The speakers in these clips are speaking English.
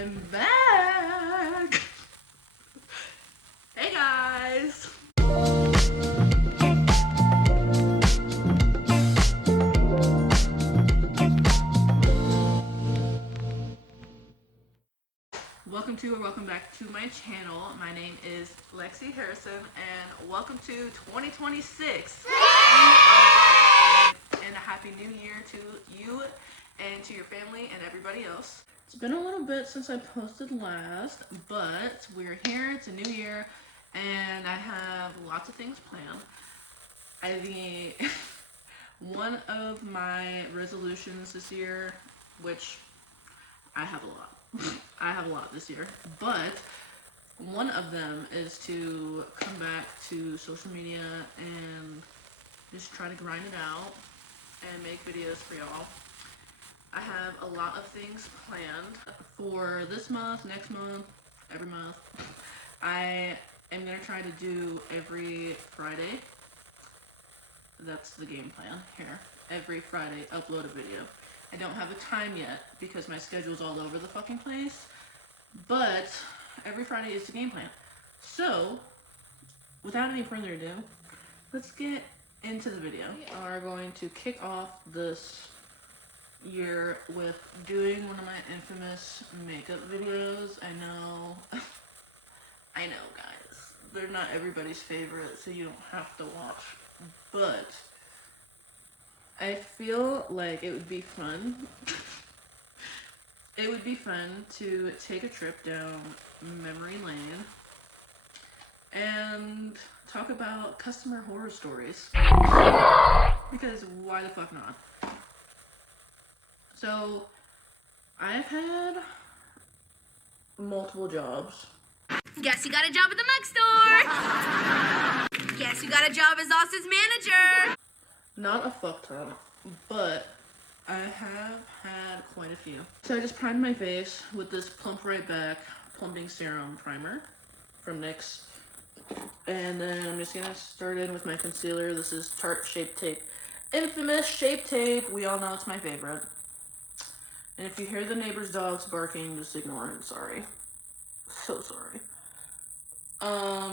I'm back. Hey guys. Welcome to or welcome back to my channel. My name is Lexi Harrison and welcome to 2026. And a happy new year to you and to your family and everybody else. It's been a little bit since I posted last, but we're here. It's a new year and I have lots of things planned. One of my resolutions this year, which I have a lot. I have a lot this year, but one of them is to come back to social media and just try to grind it out and make videos for y'all. I have a lot of things planned for this month, next month, every month. I am going to try to do every Friday. That's the game plan here. Every Friday, upload a video. I don't have a time yet because my schedule's all over the fucking place, but every Friday is the game plan. So, without any further ado, let's get into the video. We are going to kick off this year with doing one of my infamous makeup videos. I know guys, they're not everybody's favorite, so you don't have to watch, but I feel like it would be fun. It would be fun to take a trip down memory lane and talk about customer horror stories. Because why the fuck not? So, I've had multiple jobs. Guess you got a job at the mug store. Guess you got a job as Austin's manager. Not a fuck ton, but I have had quite a few. So I just primed my face with this Plump Right Back Plumping Serum Primer from NYX. And then I'm just gonna start in with my concealer. This is Tarte Shape Tape. Infamous Shape Tape. We all know it's my favorite. And if you hear the neighbor's dogs barking, just ignore it. Sorry. So sorry.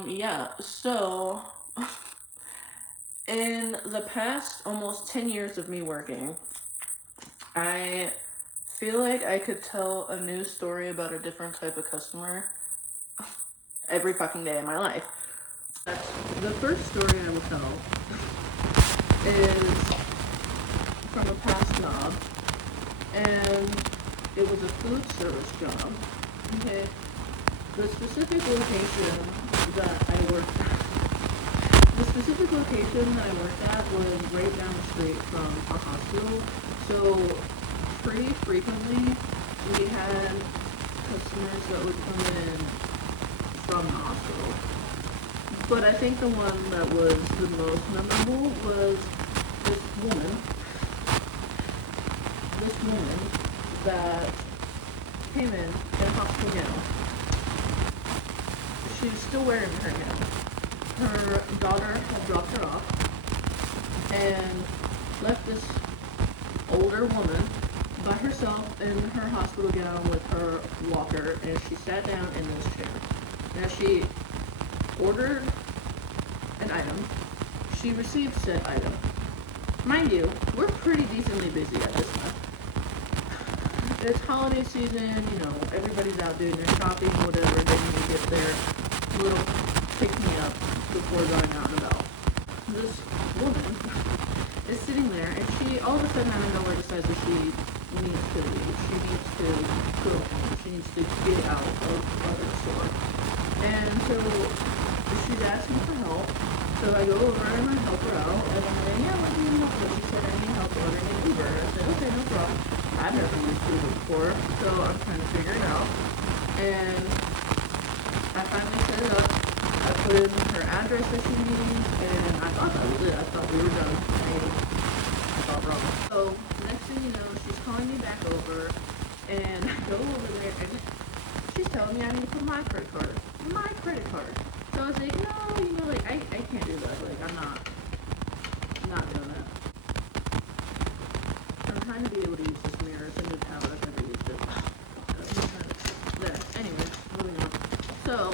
Yeah, so in the past almost 10 years of me working, I feel like I could tell a new story about a different type of customer every fucking day of my life. The first story I will tell is from a past job, and it was a food service job. Okay, the specific location that I worked at was right down the street from our hospital. So pretty frequently we had customers that would come in from the hospital. But I think the one that was the most memorable was this woman that came in a hospital gown. She's still wearing her gown. Her daughter had dropped her off and left this older woman by herself in her hospital gown with her walker, and she sat down in this chair. Now she ordered an item. She received said item. Mind you, we're pretty decently busy at this time. It's holiday season, you know, everybody's out doing their shopping, whatever, they need to get their little pick-me-up before going out and about. This woman is sitting there, and she all of a sudden out of nowhere decides that she needs to leave. She needs to go home. She needs to get out of the store. And so she's asking for help. So I go over and I help her out, and I'm like, yeah, what do you need help with? She said, I need help ordering an Uber. I said, okay, no problem. I've never used Uber before, so I'm trying to figure it out. And I finally set it up. I put in her address that she needs, and I thought that was it. I thought we were done. I thought wrong. So next thing you know, she's calling me back over, and I go over there, and she's telling me I need to put my credit card. My credit card. So I was like, no, you know, like, I can't do that. Like, I'm not doing that. I'm trying to be able to use this mirror. It's a new palette. I've never used it. So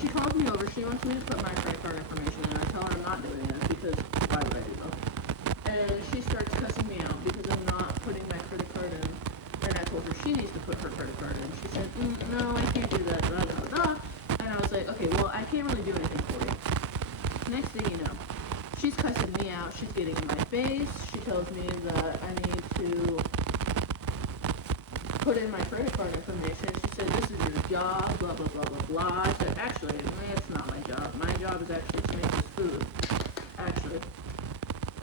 she calls me over. She wants me to put my credit card information in. I tell her I'm not doing it because why would I do that? And she starts cussing me out because I'm not putting my credit card in. And I told her she needs to put her credit card in. She said, no, I can't do that, blah, blah, blah. And I was like, okay, well, I can't really do anything for you. Next thing you know, she's cussing me out. She's getting in my face. She tells me that I need to put in my credit card information. She said, this is your job, blah, blah, blah, blah, blah. I said, actually, it's not my job. My job is actually to make this food, actually.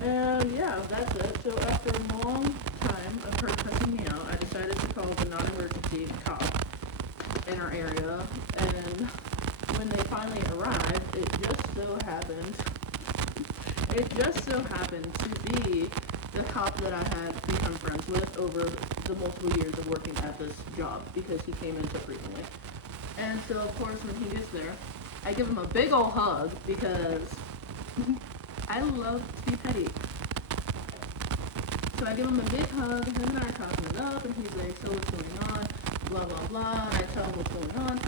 And yeah, that's it. So after a long time of her cussing me out, I decided to call the non-emergency cop in our area. And when they finally arrived, it just so happened to be the cop that I had become friends with over the multiple years of working at this job because he came in so frequently. And so of course when he gets there, I give him a big ol' hug because I love to be petty. So I give him a big hug, him and I are talking it up, and he's like, so what's going on, blah blah blah, and I tell him what's going on.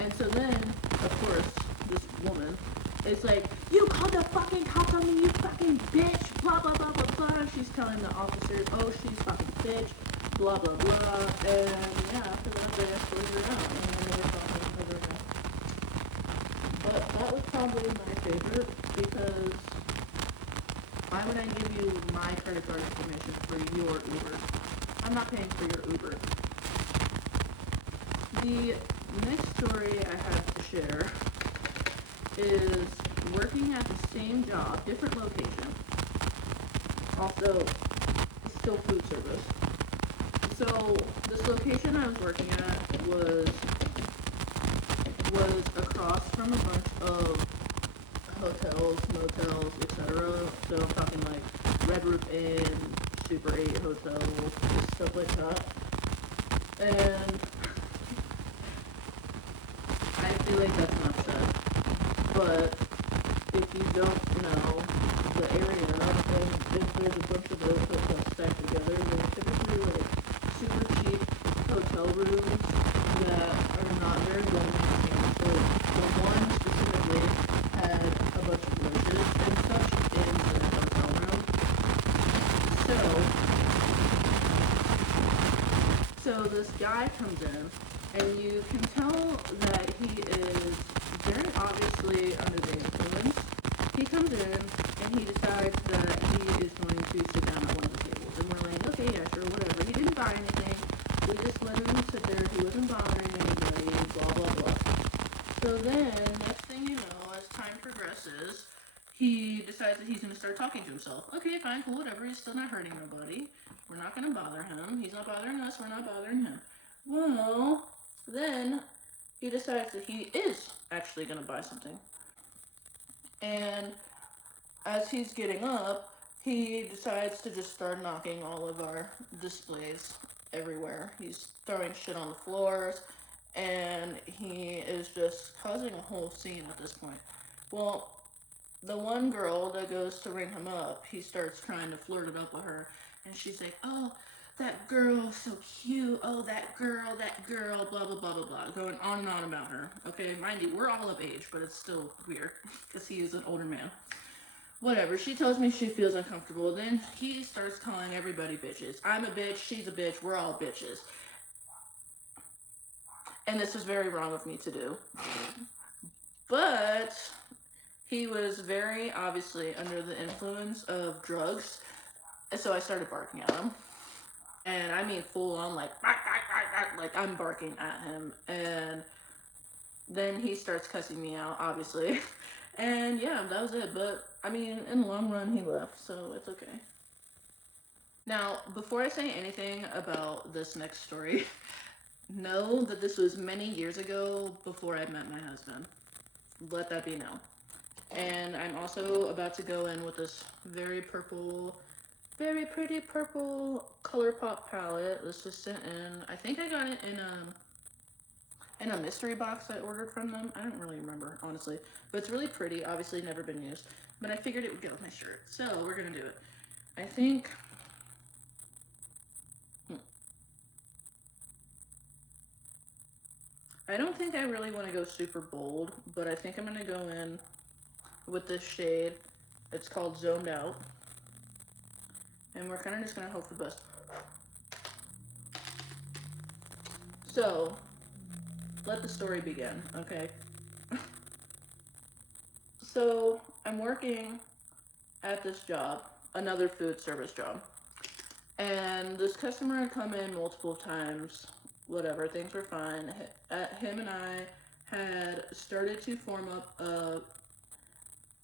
And so then, of course, this woman is like, you called the fucking cops on me, you fucking bitch, blah, blah, blah, blah, blah. She's telling the officers, oh, she's fucking bitch, blah, blah, blah. And yeah, after that, they escorted her out, and then they were talking over again. But that was probably my favorite, because why would I give you my credit card information for your Uber? I'm not paying for your Uber. The next story I have to share is working at the same job, different location. Also, still food service. So this location I was working at was across from a bunch of hotels, motels, etc. So I'm talking like Red Roof Inn, Super 8 hotels, stuff like that. And I feel like that's not said. But if you don't know the area, and if there's a bunch of those hotels stacked together, they're typically like super cheap hotel rooms that are not very well maintained. So the one specifically had a bunch of roaches and such in the hotel room. So this guy comes in, and you can tell that he is very obviously under the influence. He comes in, and he decides that he is going to sit down at one of the tables. And we're like, okay, yeah, sure, whatever. He didn't buy anything. We just let him sit there. He wasn't bothering anybody, blah, blah, blah. So then, next thing you know, as time progresses, he decides that he's going to start talking to himself. Okay, fine, cool, whatever. He's still not hurting nobody. We're not going to bother him. He's not bothering us. We're not bothering him. Well, then he decides that he is actually going to buy something. And as he's getting up, he decides to just start knocking all of our displays everywhere. He's throwing shit on the floors, and he is just causing a whole scene at this point. Well, the one girl that goes to ring him up, he starts trying to flirt it up with her, and she's like, oh, that girl, so cute, oh, that girl, blah, blah, blah, blah, blah, going on and on about her. Okay, mind you, we're all of age, but it's still weird, because he is an older man. Whatever, she tells me she feels uncomfortable, then he starts calling everybody bitches. I'm a bitch, she's a bitch, we're all bitches. And this was very wrong of me to do. But he was very obviously under the influence of drugs, and so I started barking at him. And I mean full on, like I'm barking at him. And then he starts cussing me out, obviously. And yeah, that was it. But I mean, in the long run, he left, so it's okay. Now, before I say anything about this next story, know that this was many years ago before I met my husband. Let that be known. And I'm also about to go in with this very pretty purple ColourPop palette. This was sent in, I think I got it in a mystery box I ordered from them. I don't really remember, honestly. But it's really pretty, obviously never been used. But I figured it would go with my shirt. So we're gonna do it. I think... I don't think I really want to go super bold, but I think I'm going to go in with this shade. It's called Zoned Out. And we're kind of just going to hope for the best. So, let the story begin, okay? So, I'm working at this job, another food service job. And this customer had come in multiple times, whatever, things were fine. Him and I had started to form up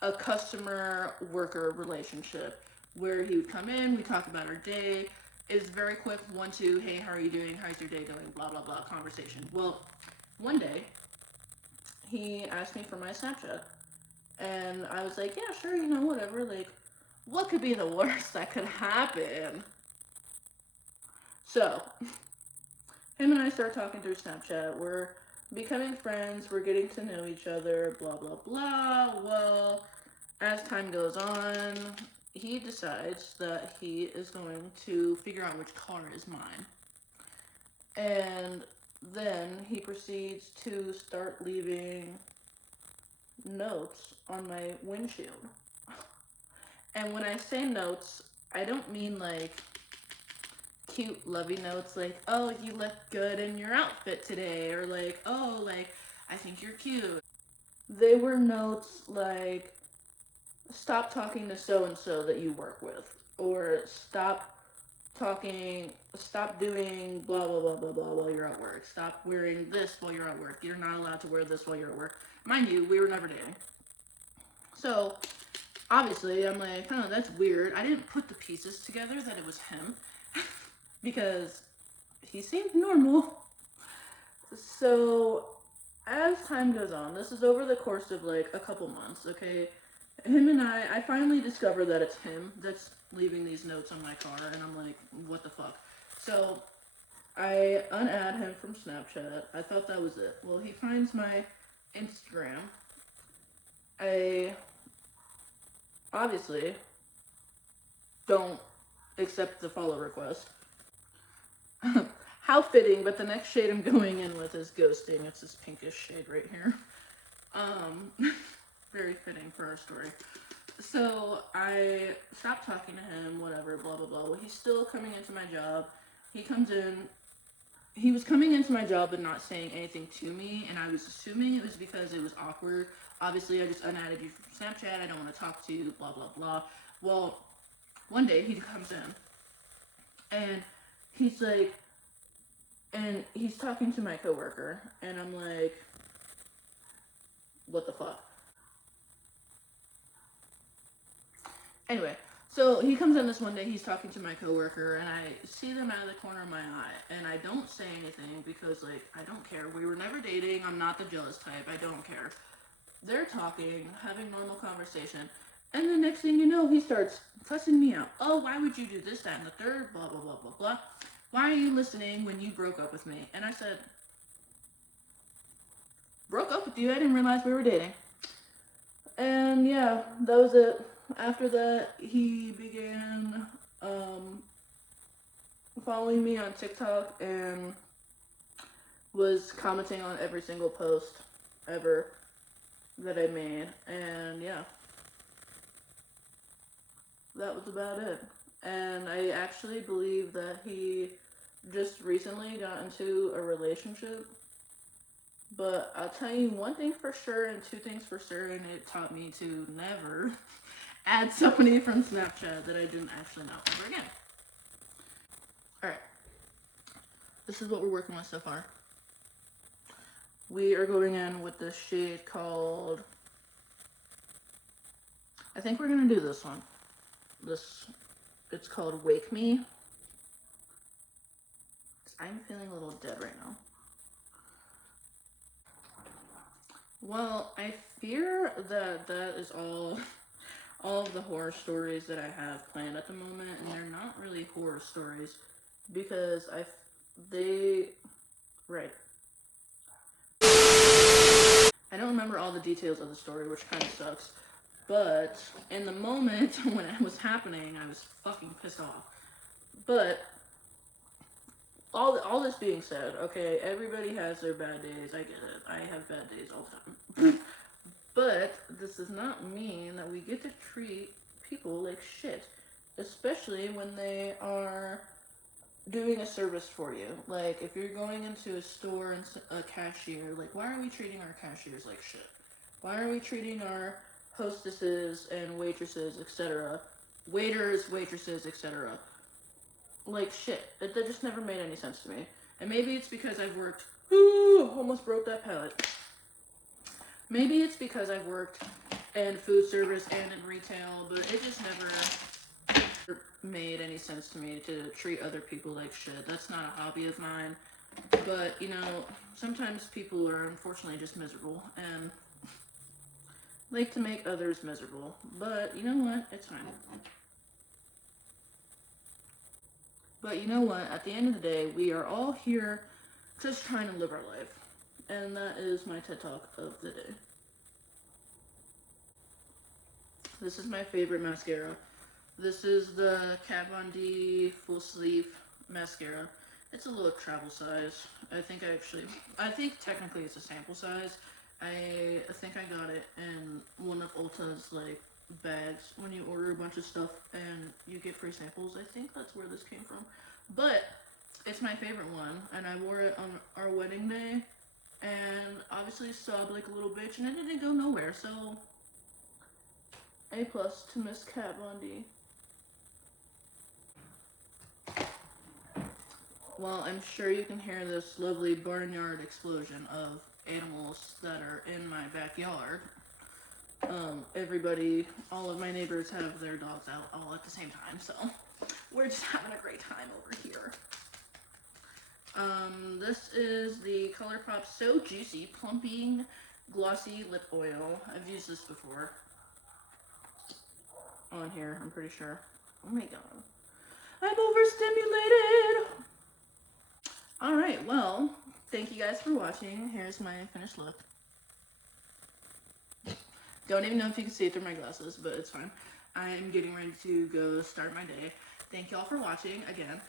a customer worker relationship where he would come in, we talk about our day. It's very quick 1-2, hey, how are you doing? How's your day going? Blah blah blah conversation. Well, one day he asked me for my Snapchat, and I was like, yeah, sure, whatever. Like, what could be the worst that could happen? So, him and I start talking through Snapchat. We're becoming friends. We're getting to know each other. Blah, blah, blah. Well, as time goes on, he decides that he is going to figure out which car is mine. And then he proceeds to start leaving notes on my windshield. And when I say notes, I don't mean like cute lovey notes like, oh, you look good in your outfit today, or like, oh, like, I think you're cute. They were notes like, stop talking to so and so that you work with, or stop doing blah blah blah blah blah while you're at work, stop wearing this while you're at work, you're not allowed to wear this while you're at work. Mind you, we were never dating. So obviously I'm like, oh, that's weird. I didn't put the pieces together that it was him because he seemed normal. So as time goes on, this is over the course of like a couple months, okay? Him and I finally discover that it's him that's leaving these notes on my car, and I'm like, what the fuck? So I unadd him from Snapchat. I thought that was it. Well, he finds my Instagram. I obviously don't accept the follow request. How fitting, but the next shade I'm going in with is ghosting. It's this pinkish shade right here. Very fitting for our story. So I stopped talking to him, whatever, blah, blah, blah. Well, he's still coming into my job. He was coming into my job but not saying anything to me, and I was assuming it was because it was awkward. Obviously, I just unadded you from Snapchat. I don't want to talk to you, blah, blah, blah. Well, one day he comes in, and he's like, and he's talking to my coworker, and I'm like, what the fuck? Anyway, so he comes in this one day, he's talking to my coworker, and I see them out of the corner of my eye, and I don't say anything because, like, I don't care. We were never dating. I'm not the jealous type. I don't care. They're talking, having normal conversation, and the next thing you know, he starts cussing me out. Oh, why would you do this, that, and the third, blah, blah, blah, blah, blah. Why are you listening when you broke up with me? And I said, broke up with you? I didn't realize we were dating. And yeah, that was it. After that, he began following me on TikTok and was commenting on every single post ever that I made. And yeah, that was about it. And I actually believe that he just recently got into a relationship. But I'll tell you one thing for sure and two things for certain. It taught me to never add somebody from Snapchat that I didn't actually know ever again. Alright. This is what we're working with so far. We are going in with this shade called... I think we're going to do this one. It's called Wake Me. I'm feeling a little dead right now. Well, I fear that that is all of the horror stories that I have planned at the moment, and they're not really horror stories because right. I don't remember all the details of the story, which kind of sucks, but in the moment when it was happening, I was fucking pissed off. But all this being said, okay, everybody has their bad days. I get it. I have bad days all the time. But this does not mean that we get to treat people like shit, especially when they are doing a service for you. Like, if you're going into a store and a cashier, like, why are we treating our cashiers like shit? Why are we treating our hostesses and waitresses, etc., waiters, waitresses, etc., like shit? That just never made any sense to me. And maybe it's because I've worked, almost broke that pallet. Maybe it's because I've worked in food service and in retail, but it just never made any sense to me to treat other people like shit. That's not a hobby of mine. But, you know, sometimes people are unfortunately just miserable and like to make others miserable. But you know what? It's fine. But you know what? At the end of the day, we are all here just trying to live our life. And that is my TED Talk of the day. This is my favorite mascara. This is the Kat Von D full sleeve mascara. It's a little travel size. I think technically it's a sample size. I think I got it in one of Ulta's like bags when you order a bunch of stuff and you get free samples. I think that's where this came from. But it's my favorite one, and I wore it on our wedding day, and obviously sobbed like a little bitch, and it didn't go nowhere. So A+ to Miss Kat Von D. Well, I'm sure you can hear this lovely barnyard explosion of animals that are in my backyard. Everybody, all of my neighbors have their dogs out all at the same time, so we're just having a great time over here. This is the ColourPop So Juicy Plumping Glossy Lip Oil. I've used this before on here, I'm pretty sure. Oh my god. I'm overstimulated! Alright, well, thank you guys for watching. Here's my finished look. Don't even know if you can see it through my glasses, but it's fine. I'm getting ready to go start my day. Thank y'all for watching again.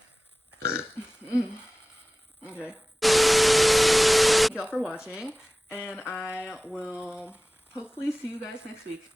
Okay. Thank y'all for watching, and I will hopefully see you guys next week.